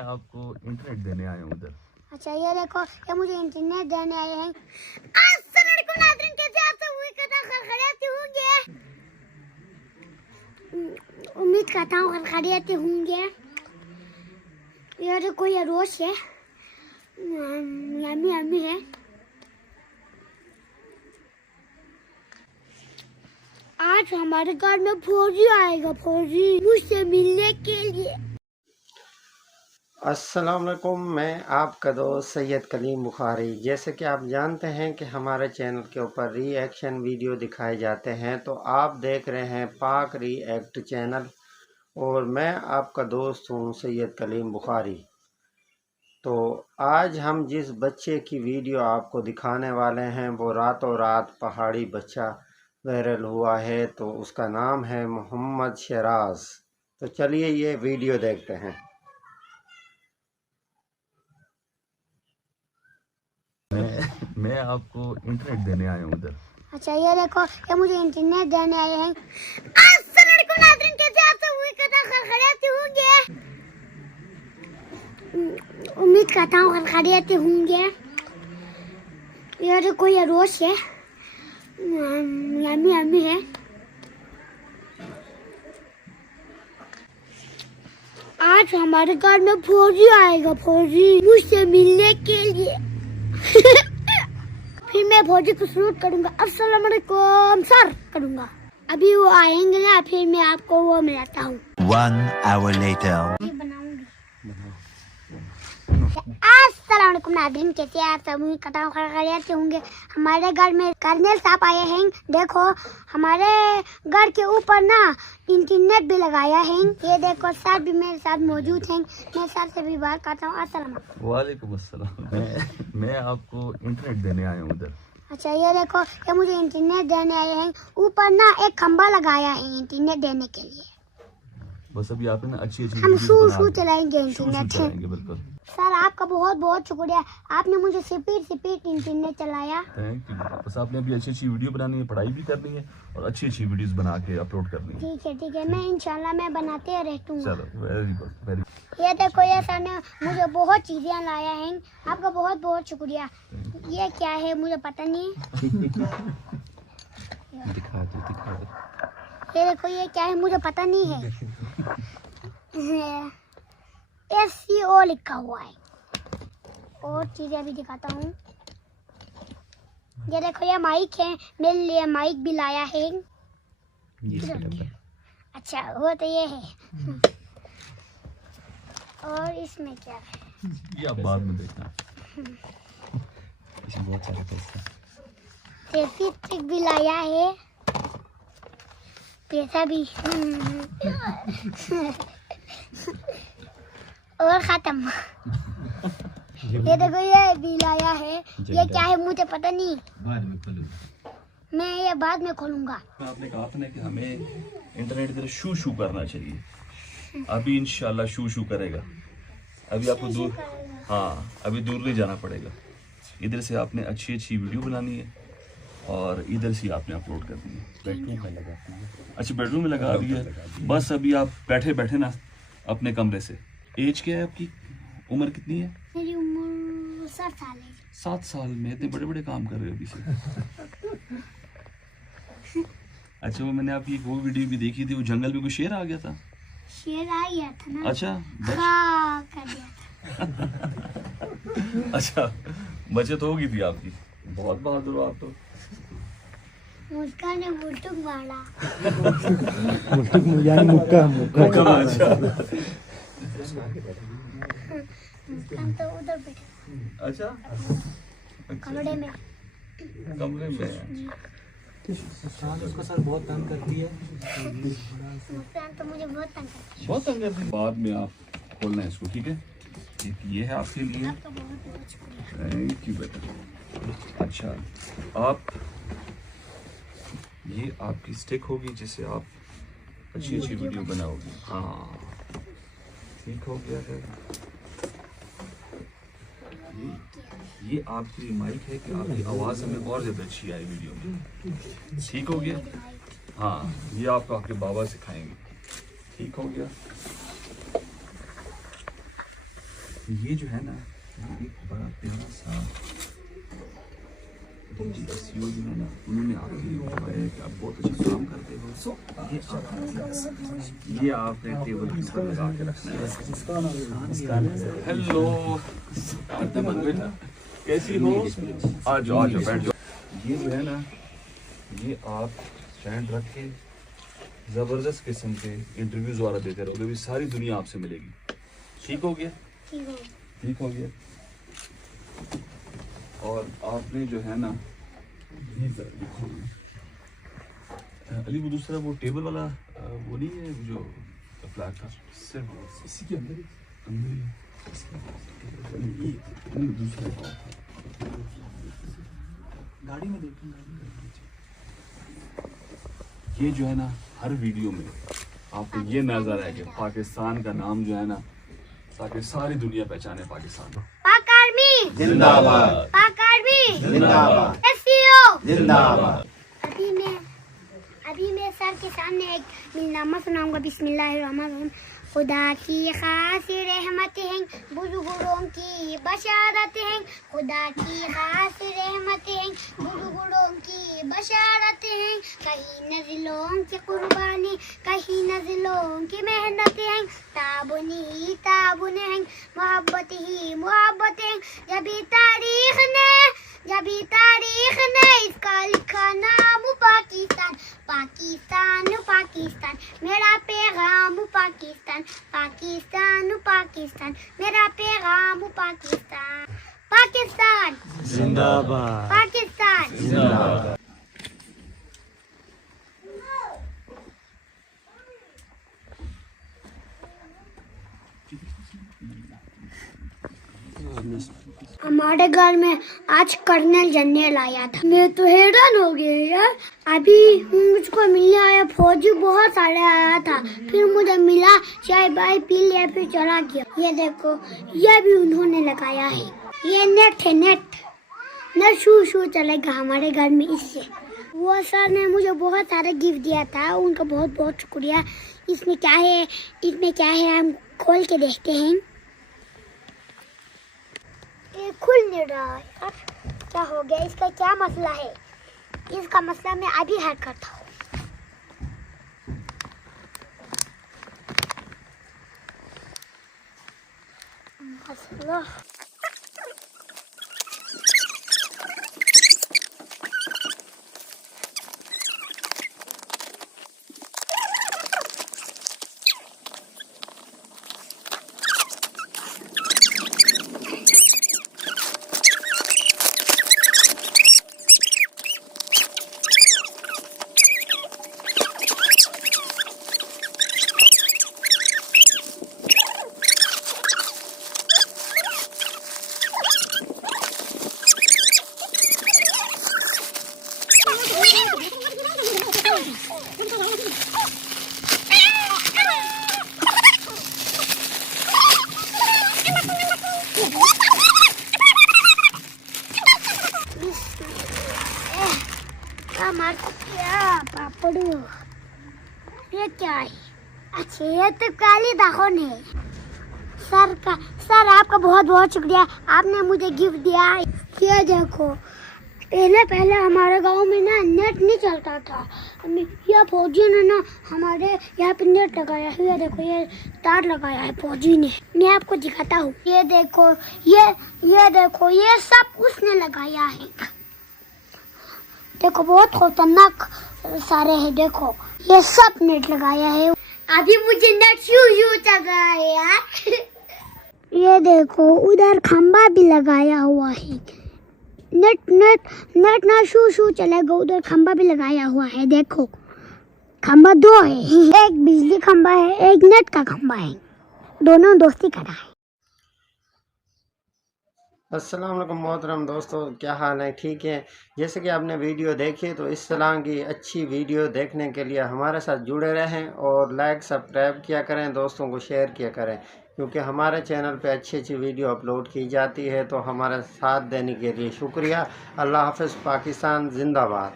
मैं आपको इंटरनेट देने आया हूँ उधर। अच्छा ये देखो, ये मुझे इंटरनेट देने आए हैं। अस्सलाम वालेकुम नाज़रीन, कैसे आप सब खैरियत से होंगे? उम्मीद करता हूँ खैरियत से होंगे। ये देखो, ये रोज है, यम्मी यम्मी है। आज हमारे घर में फौजी आएगा, फौजी मुझसे मिलने के लिए। अस्सलाम वालेकुम, मैं आपका दोस्त सैयद कलीम बुखारी। जैसे कि आप जानते हैं कि हमारे चैनल के ऊपर रिएक्शन वीडियो दिखाए जाते हैं, तो आप देख रहे हैं पाक रिएक्ट चैनल और मैं आपका दोस्त हूं सैयद कलीम बुखारी। तो आज हम जिस बच्चे की वीडियो आपको दिखाने वाले हैं वो रातों रात पहाड़ी बच्चा वायरल हुआ है, तो उसका नाम है मोहम्मद शराज। तो चलिए ये वीडियो देखते हैं। मैं आपको इंटरनेट देने आया हूँ उधर। अच्छा ये देखो, ये मुझे इंटरनेट देने आए हैं। अस्सलाम वालेकुम नाज़रीन, कैसे आप सब खैरियत से होंगे? उम्मीद करता हूँ खैरियत से होंगे। ये देखो, ये रोज है, यम्मी यम्मी है। आज हमारे घर में फौजी आएगा, फौजी मुझसे मिलने के लिए। फिर मैं फौजी को सलूट करूंगा, अस्सलाम वालेकुम सर करूंगा। अभी वो आएंगे ना, फिर मैं आपको वो मिलाता हूँ। 1 hour later. अस्सलाम वालेकुम नाज़रीन, कैसे आप सब खैरियत से होंगे? हमारे घर में कर्नल साहब आए हैं। देखो, हमारे घर के ऊपर ना इंटरनेट भी लगाया है। ये देखो, सर भी मेरे साथ मौजूद हैं। मैं सर से भी बात करता हूँ। अस्सलाम वालेकुम अस्सलाम। मैं आपको इंटरनेट देने आया हूँ उधर। अच्छा ये देखो, ये मुझे इंटरनेट देने आए हैं। ऊपर ना एक खंबा लगाया है इंटरनेट देने के लिए। बस अभी आपने अच्छी हम शू चलाएंगे इंटरनेट। बिल्कुल सर आपका बहुत बहुत शुक्रिया, आपने मुझे स्पीड इंटरनेट चलाया। Thank you. बस आपने अभी अच्छी वीडियो बनानी है, पढ़ाई भी करनी है और अच्छी वीडियोस बना के अपलोड करनी है। ठीक है, मैं इंशाल्लाह मैं बनाते रहता हूँ। चलो, वेरी गुड, वेरी। ये देखो, ये सर ने मुझे बहुत चीजें लाया है, आपका बहुत बहुत शुक्रिया। ये क्या है मुझे पता नहीं। दिखा दो। ये देखो, ये क्या है मुझे पता नहीं है। SCO लिखा हुआ है। और चीजें भी दिखाता हूँ। ये देखो, ये माइक है, मेरे लिए माइक भी लाया है। अच्छा वो तो ये है। और इसमें क्या है ये आप बाद में देखना। इसमें बहुत सारे पैसे सेल्फी स्टिक भी लाया है, पैसा भी। और खत्म। ये देखो, ये भी लाया है। ये क्या है मुझे पता नहीं, बाद में खोलूंगा। मैं ये बाद में खोलूंगा। आपने कहा था ना कि हमें इंटरनेट इधर शू करना चाहिए। अभी इंशाल्लाह शू करेगा। अभी आपको दूर, हाँ अभी दूर नहीं जाना पड़ेगा। इधर से आपने अच्छी वीडियो बनानी है और इधर से आपने अपलोड करनी है। बेडरूम में लगाती है। अच्छा, बेडरूम में लगा दी है। बस अभी आप बैठे ना अपने कमरे से। एज क्या है आपकी? उम्र कितनी है? मेरी उम्र 7 साल है। 7 साल में इतने बड़े बड़े काम कर रहे हो अभी से। अच्छा, वो मैंने आपकी वो वीडियो भी देखी थी, वो जंगल में कोई शेर आ गया था। शेर आ गया था ना? अच्छा हाँ, कर दिया था। अच्छा, बचत होगी थी आपकी। बहुत बहादुर हो आप तो। मुस्कान ने मुल्टुक मारा। मुल्टुक यानी मुक्का। अच्छा, मुस्कान तो उधर बैठा। अच्छा, कमरे में। कमरे में। उसको सर बहुत तंग करती है। मुस्कान तो मुझे बहुत तंग करती बहुत तंग करती है। बाद में आप खोलना है इसको, ठीक है? ये है आपके लिए। है। आपका बहुत बहुत शुक्रिया। थैंक यू बेटा। अच्छा, आप ये आपकी स्टिक होगी जिससे आप अच्छी वीडियो बनाओगे। हाँ, ठीक हो गया है। ये आपकी माइक है कि आपकी आवाज़ हमें और ज़्यादा अच्छी आए वीडियो में। ठीक हो गया? हाँ, ये आपको आपके बाबा सिखाएंगे। ठीक हो गया? ये जो है ना, ये एक बड़ा प्यारा सा DGSU जो है ना, उन्होंने आपके लिए बताया है कि आप बहुत अच्छा काम करते हो। ये आपने टेबल के ऊपर लगा के रखना है। हेलो बेटा, कैसी हो? आ जाओ बैठ जाओ। ये जो है ना, ये आप स्टैंड रख के जबरदस्त किस्म के इंटरव्यूज वाला देते रहोगे, भी सारी दुनिया आपसे मिलेगी। ठीक हो गया? ठीक हो गया। और आपने जो है ना, अली वो दूसरा वो टेबल वाला वो नहीं है जो फ्लैट था, सिर्फ इसी के अंदर ही दूसरा गाड़ी में देखूंगा। ये जो है ना, हर वीडियो में आपको ये नजर है कि पाकिस्तान का नाम जो है ना, ताकि सारी दुनिया पहचाने पाकिस्तान को। पाक आर्मी जिंदाबाद, पाक आर्मी जिंदाबाद, SCO जिंदाबाद। अभी मैं सर के सामने एक मिलनामा सुनाऊंगा। बिस्मिल्लाहिर्रहमानिर्रहीम। खुदा की खास रहमतें हैं, बुजुर्गों की बशारतें हैं। खुदा की खास रहमतें हैं, बुजुर्गों की बशारतें हैं। कहीं नज़लों की कुर्बानी, कहीं नज़लों की मेहनतें हैं। ताबुनी ताबुने हैं, मोहब्बत ही मोहब्बतें हैं। जब तारीख ने इसका लिखा नाम पाकिस्तान, पाकिस्तान पाकिस्तान मेरा पैगाम पाकिस्तान, पाकिस्तान पाकिस्तान मेरा पैगाम पाकिस्तान, पाकिस्तान जिंदाबाद, पाकिस्तान जिंदाबाद। हमारे घर में आज कर्नल जनरल आया था। मैं तो हैरान हो गया यार। अभी मुझको मिलने आया फौजी बहुत सारे आया था, फिर मुझे मिला, चाय बाय पी लिया, फिर चला गया। ये देखो, ये भी उन्होंने लगाया है। ये नेट है, नेट शू चलेगा हमारे घर में इससे। वो सर ने मुझे बहुत सारा गिफ्ट दिया था, उनका बहुत बहुत शुक्रिया। इसमें क्या है हम खोल के देखते हैं। ये खुल नहीं रहा है यार, क्या हो गया? इसका क्या मसला है? इसका मसला मैं अभी हल करता हूँ। मसला पापड़ू, ये क्या है? अच्छा, ये तो काली दाखन है। सर आपका बहुत बहुत शुक्रिया, आपने मुझे गिफ्ट दिया है। ये देखो, पहले हमारे गांव में ना नेट नहीं चलता था। यह फौजी ने ना हमारे यहाँ पे नेट लगाया है। ये देखो, ये तार लगाया है फौजी ने। मैं आपको दिखाता हूँ। ये देखो, ये देखो, ये सब उसने लगाया है। देखो, बहुत खतरनाक सारे हैं। देखो, ये सब नेट लगाया है। अभी मुझे नेट शू चल रहा है यार। ये देखो, उधर खंबा भी लगाया हुआ है। नेट ना शू चलेगा, उधर खंबा भी लगाया हुआ है। देखो, खंबा दो है, एक बिजली खंबा है, एक नेट का खंबा है, दोनों दोस्ती कर रहा है। अस्सलाम वालेकुम मोहतरम दोस्तों, क्या हाल है? ठीक है। जैसे कि आपने वीडियो देखी, तो इस तरह की अच्छी वीडियो देखने के लिए हमारे साथ जुड़े रहें और लाइक सब्सक्राइब किया करें, दोस्तों को शेयर किया करें, क्योंकि हमारे चैनल पे अच्छी अच्छी वीडियो अपलोड की जाती है। तो हमारे साथ देने के लिए शुक्रिया। अल्लाह हाफ़िज़। पाकिस्तान जिंदाबाद।